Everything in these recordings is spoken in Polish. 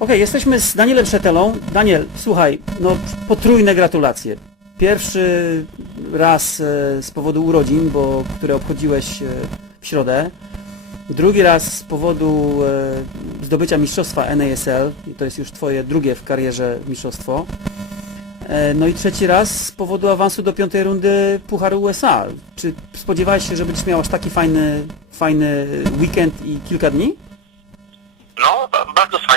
Okej, jesteśmy z Danielem Szetelą. Daniel, słuchaj, no potrójne gratulacje. Pierwszy raz e, z powodu urodzin, bo które obchodziłeś e, w środę. Drugi raz z powodu e, zdobycia mistrzostwa NASL. I to jest już twoje drugie w karierze mistrzostwo. No i trzeci raz z powodu awansu do piątej rundy Pucharu USA. Czy spodziewałeś się, że będziesz miał aż taki fajny, fajny weekend i kilka dni? No,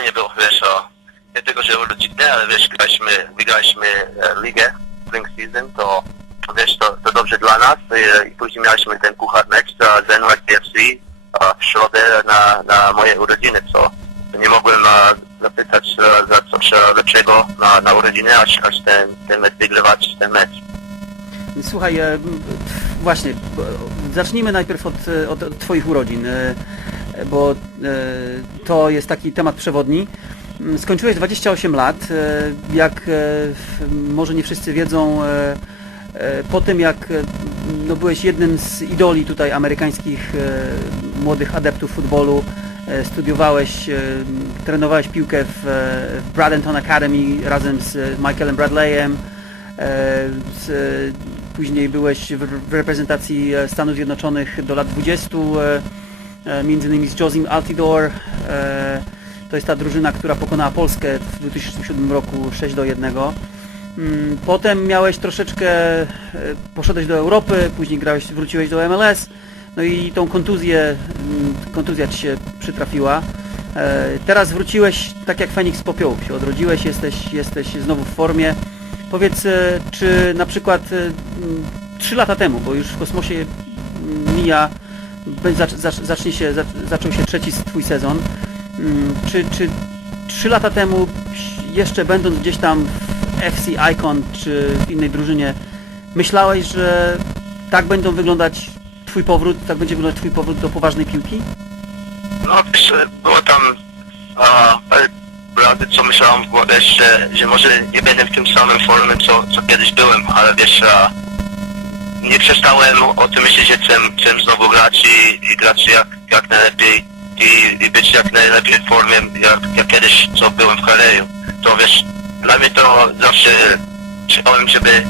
fajnie było, wiesz, o, nie tylko, że urodziny, ale wiesz, graliśmy, wygraliśmy e, ligę, spring season, to wiesz, to, to dobrze dla nas e, i później mieliśmy ten puchar mecz z NYCFC e, w środę na, na moje urodziny, co nie mogłem e, zapytać e, za coś lepszego na, na urodziny, aż, aż ten, ten mecz wygrywać ten mecz. Słuchaj, właśnie, zacznijmy najpierw od, od, Twoich urodzin, bo e, to jest taki temat przewodni. M, Skończyłeś 28 lat, e, jak e, może nie wszyscy wiedzą, po tym jak no, byłeś jednym z idoli tutaj amerykańskich młodych adeptów futbolu, studiowałeś, trenowałeś piłkę w, w Bradenton Academy razem z Michaelem Bradleyem, z, później byłeś w, reprezentacji Stanów Zjednoczonych do lat 20, e, e, między innymi z Josim Altidore. E, to jest ta drużyna, która pokonała Polskę w 2007 roku 6 do 1. Mm, Potem miałeś troszeczkę, e, poszedłeś do Europy, później grałeś, wróciłeś do MLS, no i tą kontuzję, mm, kontuzja Ci się przytrafiła. E, Teraz wróciłeś tak jak Feniks z popiołów, się odrodziłeś, jesteś, jesteś znowu w formie. Powiedz, e, czy na przykład e, m, trzy lata temu, bo już w kosmosie mija, zacznie się, zac- zaczął się trzeci twój sezon, Mm, czy, czy trzy lata temu, jeszcze będąc gdzieś tam w FC Icon, czy w innej drużynie, myślałeś, że tak będą wyglądać twój powrót, tak będzie wyglądać twój powrót do poważnej piłki? No było tam parę co myślałem w głowie, że, że może nie będę w tym samym formie, co, co kiedyś byłem, ale wiesz, a, nie przestałem o tym myśleć, że chcę, chcę znowu grać i, i grać jak, jak najlepiej i, i być jak najlepiej w formie, jak, jak kiedyś, co byłem w karierze. To wiesz, dla mnie to zawsze chciałem, żeby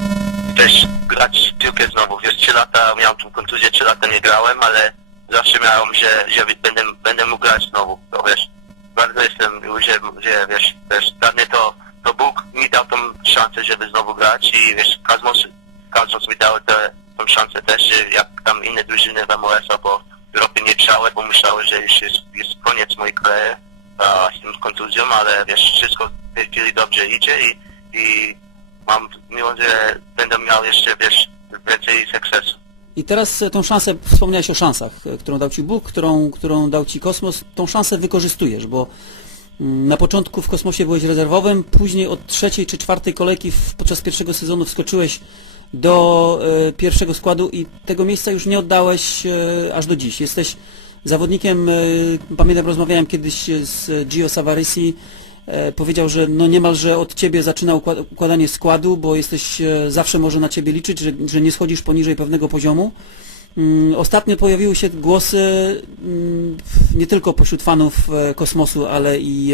też grać piłkę znowu. Wiesz, trzy lata miałem tą kontuzję, trzy lata nie grałem, ale zawsze miałem, że, że będę, będę mógł grać znowu. To wiesz, bardzo jestem, że, że wiesz, wiesz, dla mnie to, to Bóg mi dał tą szansę, żeby znowu grać i wiesz, Kazmos, Kazmos mi dał tę szansę też, jak tam inne drużyny w MLS albo w Europie nie chciały, bo myślały, że już jest, jest koniec mojej kariery z tym kontuzją, ale wiesz, wszystko w tej chwili dobrze idzie i, i mam miło, że będę miał jeszcze, wiesz, więcej sukcesu. I teraz e, tą szansę, wspomniałeś o szansach, e, którą dał Ci Bóg, którą, którą dał Ci kosmos, tą szansę wykorzystujesz, bo mm, na początku w kosmosie byłeś rezerwowym, później od trzeciej czy czwartej kolejki podczas pierwszego sezonu wskoczyłeś do e, pierwszego składu i tego miejsca już nie oddałeś e, aż do dziś. Jesteś zawodnikiem, e, pamiętam rozmawiałem kiedyś z Gio Savarisi, powiedział, że no niemalże od Ciebie zaczyna układ- układanie składu, bo jesteś, zawsze może na Ciebie liczyć, że, że nie schodzisz poniżej pewnego poziomu. Mm, Ostatnio pojawiły się głosy mm, nie tylko pośród fanów kosmosu, ale i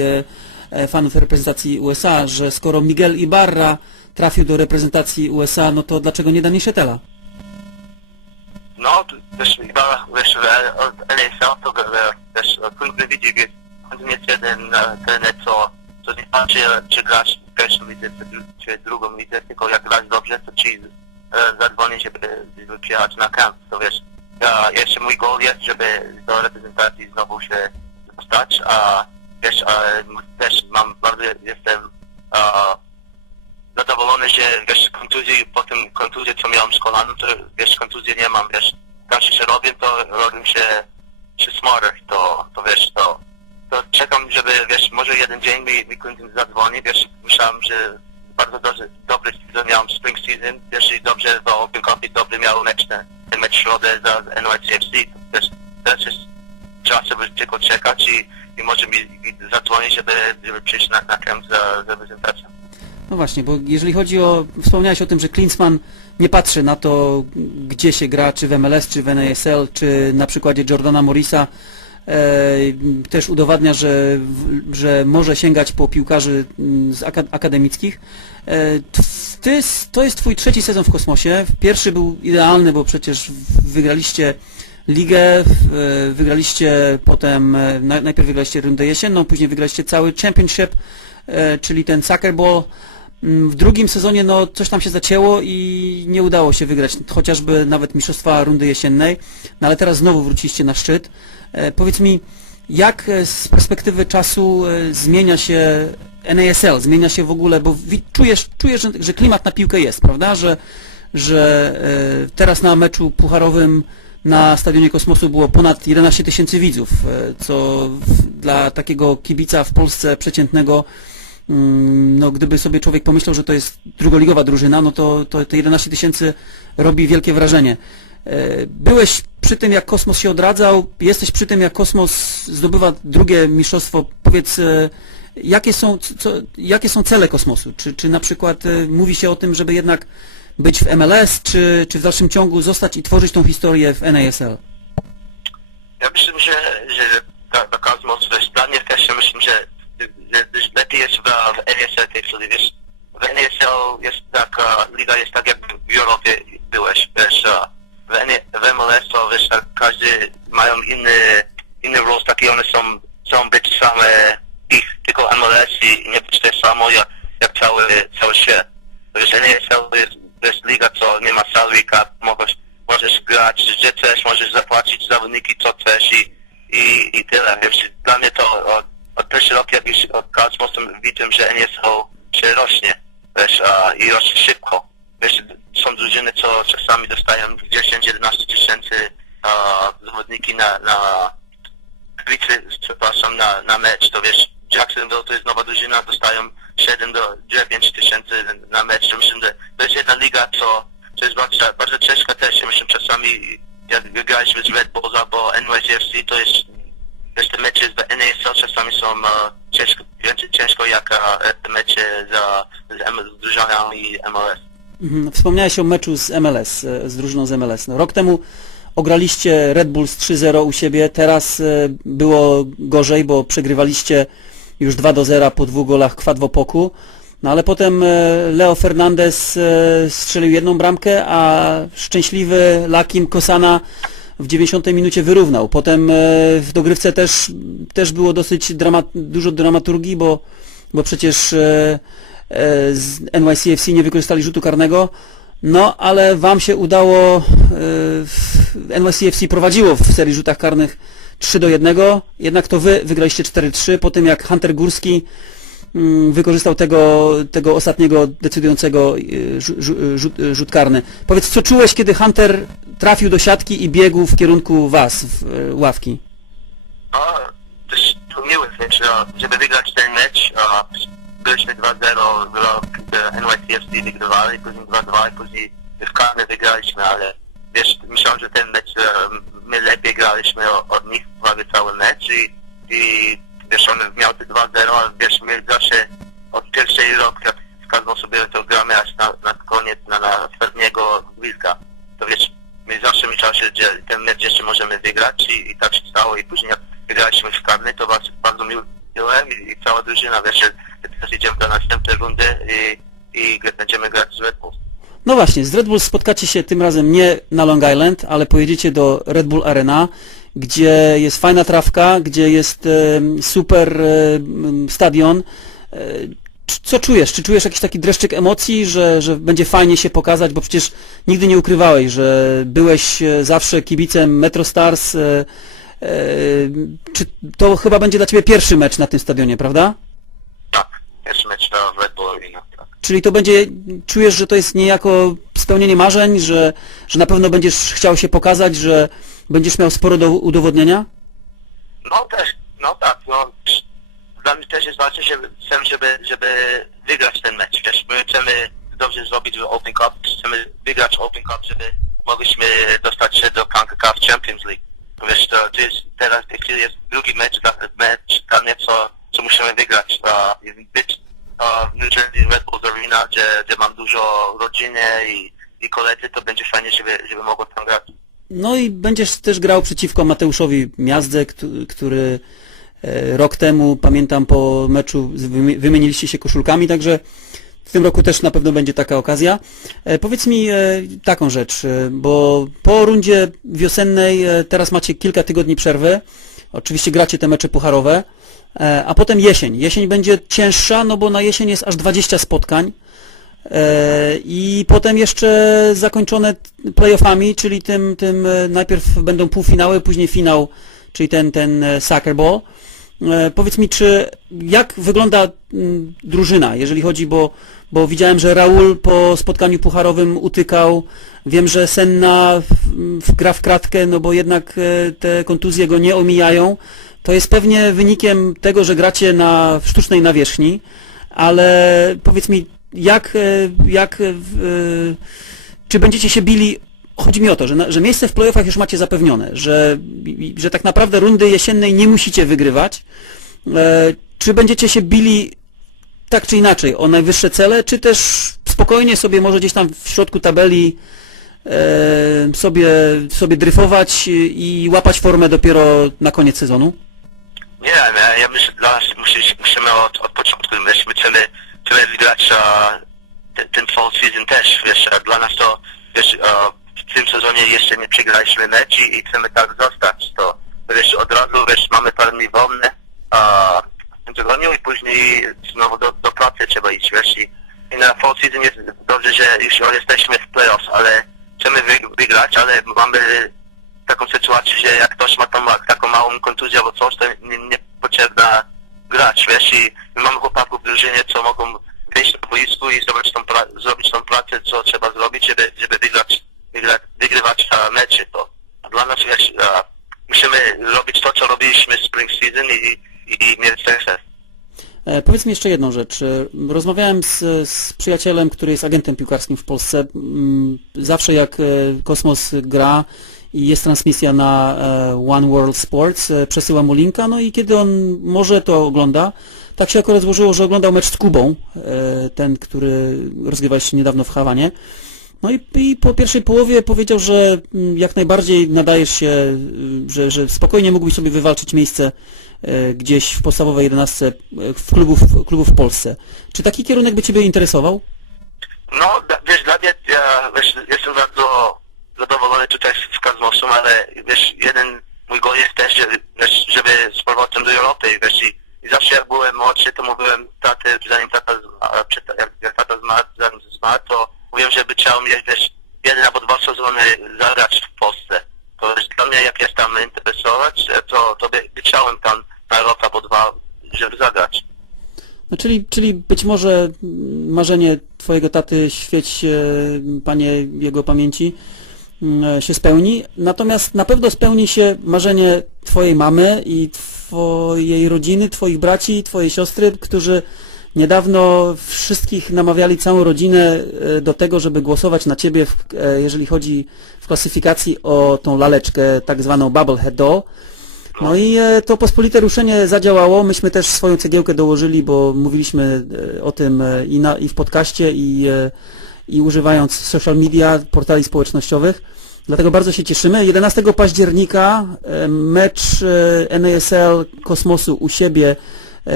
fanów reprezentacji USA, że skoro Miguel Ibarra trafił do reprezentacji USA, no to dlaczego nie Dani Szetela? No, wiesz, chyba, wiesz, NSL to e, wiesz, każdy widzi, że każdy jest jeden e, trener, co, co nie patrzy, czy grasz pierwszą lidze, czy, dru- czy drugą lidze, tylko jak grasz dobrze, to ci e, zadzwoni, żeby, żeby przyjechać na kamp, to wiesz, ja, jeszcze mój goal jest, żeby do reprezentacji znowu się dostać, a wiesz, też mam bardzo, jestem zadowolony, że wiesz, kontuzji, po tym kontuzji, co miałem z kolanem, to wiesz, kontuzji nie mam, wiesz, każdy się robię, to robię się, się smarter, to, to wiesz, to, to czekam, żeby, wiesz, może jeden dzień mi, mi Quentin zadzwoni, wiesz, myślałem, że bardzo dobry, dobry sezon miałem spring season, wiesz, i dobrze w Open Cupie, dobry miał mecz, ten ten mecz środę za NYCFC, też, też jest czas, żeby tylko czekać i, i może mi zadzwonić, żeby, żeby przyjść na, na za, za reprezentacją. No właśnie, bo jeżeli chodzi o, wspomniałeś o tym, że Klinsmann nie patrzy na to, gdzie się gra, czy w MLS, czy w NASL, czy na przykładzie Jordana Morrisa, też udowadnia, że, że może sięgać po piłkarzy mm, z aka- akademickich. E, Ty, to jest twój trzeci sezon w kosmosie. Pierwszy był idealny, bo przecież wygraliście ligę, e, wygraliście potem, e, na- najpierw wygraliście rundę jesienną, później wygraliście cały championship, e, czyli ten soccer ball. Mm, W drugim sezonie no coś tam się zacięło i nie udało się wygrać chociażby nawet mistrzostwa rundy jesiennej, no ale teraz znowu wróciliście na szczyt. Powiedz mi, jak z perspektywy czasu zmienia się NASL, zmienia się w ogóle, bo czujesz, czujesz że, że klimat na piłkę jest, prawda? Że, że teraz na meczu pucharowym na Stadionie Kosmosu było ponad 11 tysięcy widzów, e, co dla takiego kibica w Polsce przeciętnego Mm, no gdyby sobie człowiek pomyślał, że to jest drugoligowa drużyna, no to, to te 11 tysięcy robi wielkie wrażenie. E, Byłeś przy tym, jak Kosmos się odradzał, jesteś przy tym, jak Kosmos zdobywa drugie mistrzostwo. Powiedz, e, jakie są, co, jakie są cele Kosmosu? Czy, czy na przykład mówi się o tym, żeby jednak być w MLS, czy, czy w dalszym ciągu zostać i tworzyć tą historię w NASL? Ja myślę, że, że ta, ta kosmos, wiesz, dla mnie też ja myślę, że, że, że lepiej jest w, w NSL tej chwili, wiesz, w NSL jest taka, liga jest tak jakby w Europie byłeś, wiesz, w, w MLS to wiesz, tak każdy mają inny, inny roles, takie one są, są być same ich, tylko MLS i nie być też samo jak, jak cały, cały świat. Wiesz, NSL jest, jest liga, co nie ma salary cap, możesz, możesz grać gdzie chcesz, możesz zapłacić zawodniki co chcesz i, i, i tyle. Wiesz, dla mnie to od, od pierwszy rok, jak już od Kosmosem widzę, że NSL się rośnie, wiesz, a, i rośnie szybko. Wiesz, są drużyny, co czasami dostają 10-11 tysięcy zawodniki na, na licy, przepraszam, na, na mecz, to wiesz, Jacksonville to jest nowa drużyna, dostają Wspomniałeś o meczu z MLS, e, z drużyną z MLS. No, rok temu ograliście Red Bulls 3-0 u siebie, teraz e, było gorzej, bo przegrywaliście już 2 do 0 po dwóch golach Kwadwopoku. No ale potem e, Leo Fernandez strzelił jedną bramkę, a szczęśliwy Lakim Kosana w 90 minucie wyrównał. Potem w dogrywce też, też było dosyć drama, dużo dramaturgii, bo, bo przecież z NYCFC nie wykorzystali rzutu karnego. No, ale Wam się udało, e, NYCFC prowadziło w serii rzutach karnych 3 do 1, jednak to Wy wygraliście 4-3 po tym jak Hunter Górski mm, wykorzystał tego, tego ostatniego decydującego e, rzu- rzu- rzut, e, rzut karny. Powiedz, co czułeś, kiedy Hunter trafił do siatki i biegł w kierunku Was, w e, ławki? Też to miły a, żeby wygrać ten mecz, byliśmy 2-0, rok e, NYCFC wygrywali, później 2-2 i później w karny wygraliśmy, ale wiesz, myślałem, że ten mecz, e, my lepiej graliśmy od nich prawie cały mecz i, i wiesz, on miał te 2-0, ale wiesz, my zawsze od pierwszej rok, właśnie, z Red Bull spotkacie się tym razem nie na Long Island, ale pojedziecie do Red Bull Arena, gdzie jest fajna trawka, gdzie jest super stadion. E, co czujesz? Czy czujesz jakiś taki dreszczyk emocji, że, że będzie fajnie się pokazać? Bo przecież nigdy nie ukrywałeś, że byłeś e, zawsze kibicem Metro Stars. E, czy to chyba będzie dla Ciebie pierwszy mecz na tym stadionie, prawda? Tak, pierwszy mecz na Red Bull Arena, tak. Czyli to będzie, czujesz, że to jest niejako spełnienie marzeń, że, że na pewno będziesz chciał się pokazać, że będziesz miał sporo do udowodnienia? No też, no tak, no dla mnie też jest ważne, żeby, chcę, żeby, żeby wygrać ten mecz, wiesz, my chcemy dobrze zrobić w Open Cup, chcemy wygrać Open Cup, żeby mogliśmy dostać się do CONCACAF Champions League. Wiesz, to, to jest teraz w tej chwili jest drugi mecz, mecz dla mnie, co, co musimy wygrać, i być a, w New Jersey Red Arena, gdzie, gdzie mam dużo rodziny i, i koledzy, to będzie fajnie, żeby, żeby mogło tam grać. No i będziesz też grał przeciwko Mateuszowi Miazdze, któ- który e, rok temu, pamiętam po meczu wymieniliście się koszulkami, także w tym roku też na pewno będzie taka okazja. E, Powiedz mi e, taką rzecz, bo po rundzie wiosennej teraz macie kilka tygodni przerwy. Oczywiście gracie te mecze pucharowe, a potem jesień. Jesień będzie cięższa, no bo na jesień jest aż 20 spotkań. E, I potem jeszcze zakończone playoffami, czyli tym, tym e, najpierw będą półfinały, później finał, czyli ten, ten e, soccer ball. E, Powiedz mi, czy jak wygląda mm, drużyna, jeżeli chodzi, bo, bo widziałem, że Raul po spotkaniu pucharowym utykał, wiem, że Senna w, w, gra w kratkę, no bo jednak e, te kontuzje go nie omijają. To jest pewnie wynikiem tego, że gracie na sztucznej nawierzchni, ale powiedz mi, jak, e, jak e, e, czy będziecie się bili Chodzi mi o to, że, na, że miejsce w playoffach już macie zapewnione, że, że tak naprawdę rundy jesiennej nie musicie wygrywać. Czy będziecie się bili tak czy inaczej o najwyższe cele, czy też spokojnie sobie może gdzieś tam w środku tabeli sobie, sobie dryfować i łapać formę dopiero na koniec sezonu? Nie, nie, ja myślę, dla nas musimy, od, od początku, wiesz, my chcemy, chcemy wygrać e, ten, ten fall season też, wiesz, a dla nas to, wiesz, w tym sezonie jeszcze nie przegraliśmy mecz i, i chcemy tak zostać, to, wiesz, od razu, wiesz, mamy parę dni wolne w tym tygodniu i później znowu do, do pracy trzeba iść, wiesz, i, i na fall season jest dobrze, że już jesteśmy w playoffs, ale chcemy wy, wygrać, ale mamy taką sytuację, że ktoś ma tą, taką małą kontuzję albo coś, to nie, nie potrzebna grać, wiesz, i my mamy chłopaków w drużynie, co mogą wyjść na boisku i zrobić tą, zrobić tą pracę, co trzeba zrobić, żeby, żeby wygrać, wygrać, wygrywać a, mecze, to dla nas, wiesz, a, musimy robić to, co robiliśmy spring season i, i, i mieć sukces. E, Powiedz mi jeszcze jedną rzecz. E, Rozmawiałem z, z przyjacielem, który jest agentem piłkarskim w Polsce. Mm, Zawsze jak e, Kosmos gra i jest transmisja na e, One World Sports, e, przesyła mu linka, no i kiedy on może to ogląda, tak się akurat złożyło, że oglądał mecz z Kubą, e, ten, który rozgrywał się niedawno w Hawanie. No i, i po pierwszej połowie powiedział, że mm, jak najbardziej nadajesz się, y, że, że spokojnie mógłbyś sobie wywalczyć miejsce gdzieś w podstawowej 11 e, w klubów, klubów w Polsce. Czy taki kierunek by Ciebie interesował? No, wiesz, dla mnie, wiesz, jestem bardzo zadowolony tutaj z, z Kazmosem, ale wiesz, jeden mój goal jest też, że- wiesz, żeby z powrotem do Europy, wiesz, i, i zawsze jak byłem młodszy, to mówiłem taty, zanim tata, z- a, przed, jak, jak tata zmarł, zanim zmarł, to mówiłem, żeby chciał mieć, wiesz, jeden albo dwa sezony zagrać w Polsce. To jest dla mnie, jak jest tam interesować, to, to by, by chciałem tam na rok albo dwa, żeby zagrać. No, czyli, być może marzenie Twojego taty, świeć Panie jego pamięci, mm, się spełni. Natomiast na pewno spełni się marzenie Twojej mamy i Twojej rodziny, Twoich braci, Twojej siostry, którzy niedawno wszystkich namawiali całą rodzinę e, do tego, żeby głosować na Ciebie, e, jeżeli chodzi w klasyfikacji o tą laleczkę, tak zwaną Bubblehead Doll. No i e, to pospolite ruszenie zadziałało. Myśmy też swoją cegiełkę dołożyli, bo mówiliśmy e, o tym e, i, na, i w podcaście, i, i używając social media, portali społecznościowych. Dlatego bardzo się cieszymy. 11 października mecz NASL Kosmosu u siebie,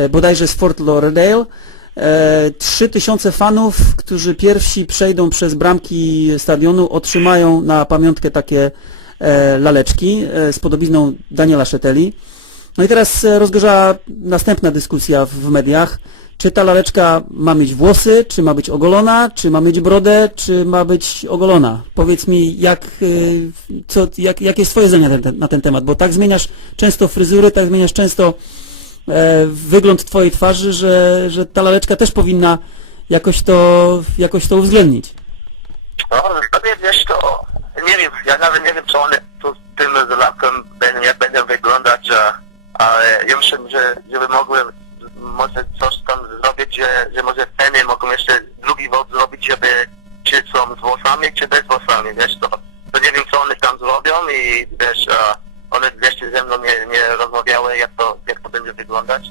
bodajże z Fort Lauderdale. E, 3000 fanów, którzy pierwsi przejdą przez bramki stadionu, otrzymają na pamiątkę takie laleczki e, z podobizną Daniela Szeteli. No i teraz e, rozgorzała następna dyskusja w, mediach. Czy ta laleczka ma mieć włosy, czy ma być ogolona, czy ma mieć brodę, czy ma być ogolona? Powiedz mi, jak, co, jak, jakie jest Twoje zdanie na ten, na ten temat? Bo tak zmieniasz często fryzury, tak zmieniasz często e, wygląd Twojej twarzy, że, że ta laleczka też powinna jakoś to, jakoś to uwzględnić. No, wiesz to, nie wiem, ja nawet nie wiem co one tu z tym z lampką będą, jak będą wyglądać, ale ja myślę, że żeby mogły może coś tam zrobić, że, że może ceny mogą jeszcze drugi wod zrobić, żeby czy są z włosami, czy bez włosami, wiesz, to, to nie wiem co one tam zrobią i wiesz, one jeszcze ze mną nie, nie rozmawiały, jak to, jak to będzie wyglądać,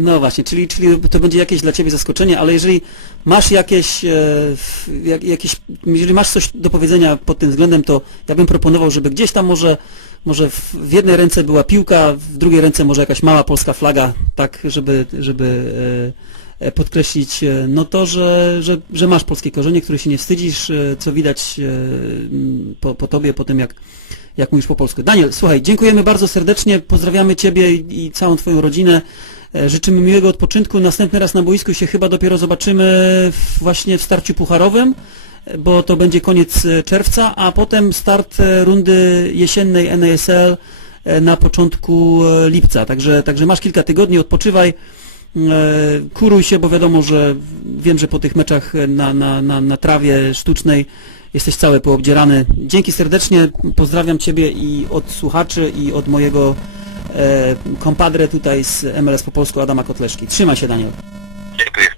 No właśnie, czyli, czyli to będzie jakieś dla Ciebie zaskoczenie, ale jeżeli masz jakieś, e, jak, jakieś, jeżeli masz coś do powiedzenia pod tym względem, to ja bym proponował, żeby gdzieś tam może, może w, jednej ręce była piłka, w drugiej ręce może jakaś mała polska flaga, tak, żeby, żeby e, e, podkreślić no to, że, że, że masz polskie korzenie, które się nie wstydzisz, co widać po, po Tobie, po tym jak, jak mówisz po polsku. Daniel, słuchaj, dziękujemy bardzo serdecznie, pozdrawiamy Ciebie i, i całą Twoją rodzinę. E, Życzymy miłego odpoczynku. Następny raz na boisku się chyba dopiero zobaczymy właśnie w starciu pucharowym, e, bo to będzie koniec e, czerwca, a potem start rundy jesiennej NASL na początku lipca. Także, także masz kilka tygodni, odpoczywaj, kuruj się, bo wiadomo, że wiem, że po tych meczach na, na, na, na trawie sztucznej jesteś cały poobdzierany. Dzięki serdecznie, pozdrawiam Ciebie i od słuchaczy i od mojego kompadre tutaj z MLS po polsku Adama Kotleszki. Trzymaj się Daniel. Dziękuję.